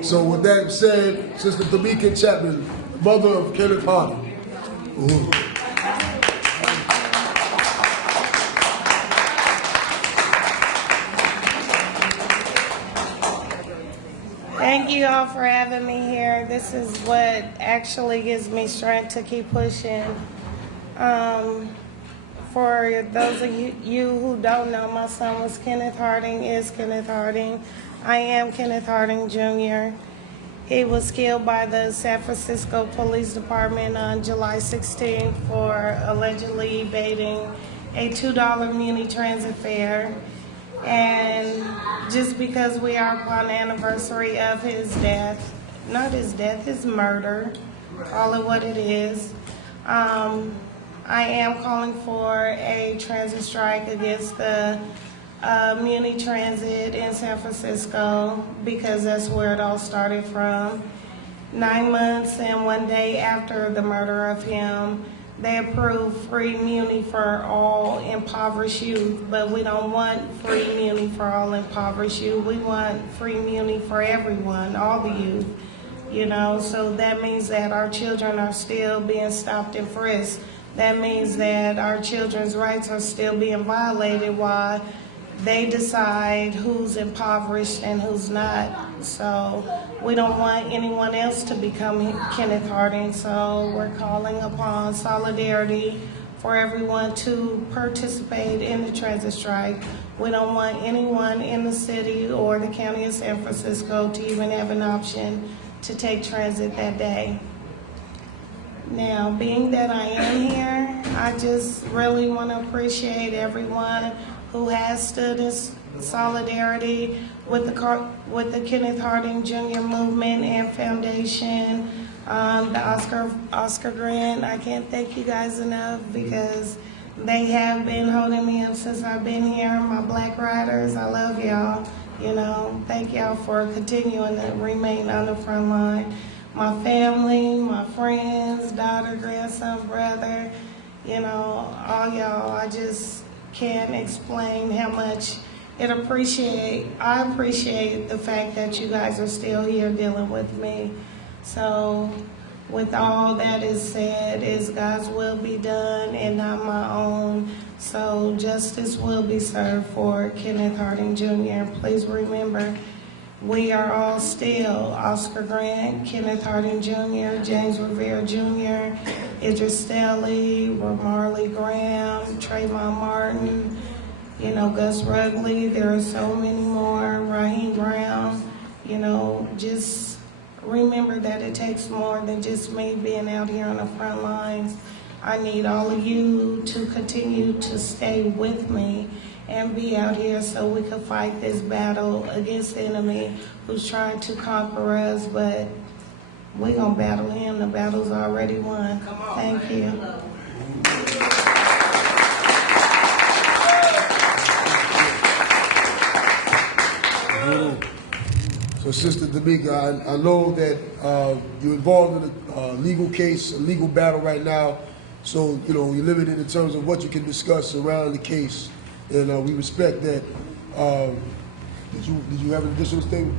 So with that said, Sister Denika Chatman, mother of Kenneth Hardy. Ooh. Thank you all for having me here. This is what actually gives me strength to keep pushing. For those of you who don't know, my son was Kenneth Harding, is Kenneth Harding. I am Kenneth Harding Jr. He was killed by the San Francisco Police Department on July 16th for allegedly evading a $2 Muni Transit fare. And just because we are upon the anniversary of his death, not his death, his murder, call it what it is, I am calling for a transit strike against the Muni Transit in San Francisco because that's where it all started from. 9 months and 1 day after the murder of him, they approved free Muni for all impoverished youth, but we don't want free Muni for all impoverished youth. We want free Muni for everyone, all the youth, you know, so that means that our children are still being stopped and frisked. That means that our children's rights are still being violated while they decide who's impoverished and who's not. So we don't want anyone else to become Kenneth Harding. So we're calling upon solidarity for everyone to participate in the transit strike. We don't want anyone in the city or the county of San Francisco to even have an option to take transit that day. Now, being that I am here, I just really want to appreciate everyone who has stood in solidarity with the Kenneth Harding Jr. movement and foundation, the Oscar grant. I can't thank you guys enough because they have been holding me up since I've been here. My Black Riders, I love y'all. You know, thank y'all for continuing to remain on the front line. My family, my friends, daughter, grandson, brother, you know, all y'all, I just can't explain how much I appreciate the fact that you guys are still here dealing with me. So with all that is said, is God's will be done and not my own. So justice will be served for Kenneth Harding Jr. Please remember, we are all still Oscar Grant, Kenneth Harding Jr., James Rivera Jr., Idris Stelly, Marley Graham, Trayvon Martin, you know, Gus Rugley. There are so many more, Raheem Brown. You know, just remember that it takes more than just me being out here on the front lines. I need all of you to continue to stay with me and be out here so we can fight this battle against the enemy who's trying to conquer us, but we're gonna battle him. The battle's already won. Thank you. So Sister Denika, I know that you're involved in a legal case, a legal battle right now, so you know, you're limited in terms of what you can discuss around the case. And we respect that. Did you have an additional thing?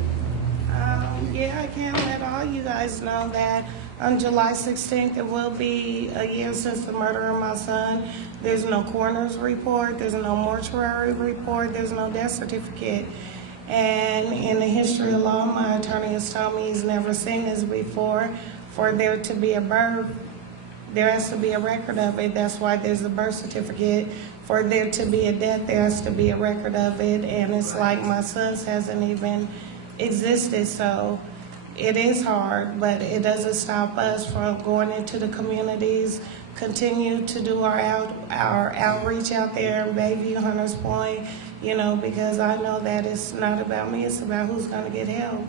Yeah, I can let all you guys know that on July 16th, it will be a year since the murder of my son. There's no coroner's report, there's no mortuary report, there's no death certificate. And in the history of law, my attorney has told me he's never seen this before. For there to be a birth, there has to be a record of it. That's why there's a birth certificate. For there to be a death, there has to be a record of it. And it's like my son's hasn't even existed. So it is hard, but it doesn't stop us from going into the communities, continue to do our outreach out there in Bayview, Hunters Point, you know, because I know that it's not about me, it's about who's gonna get help.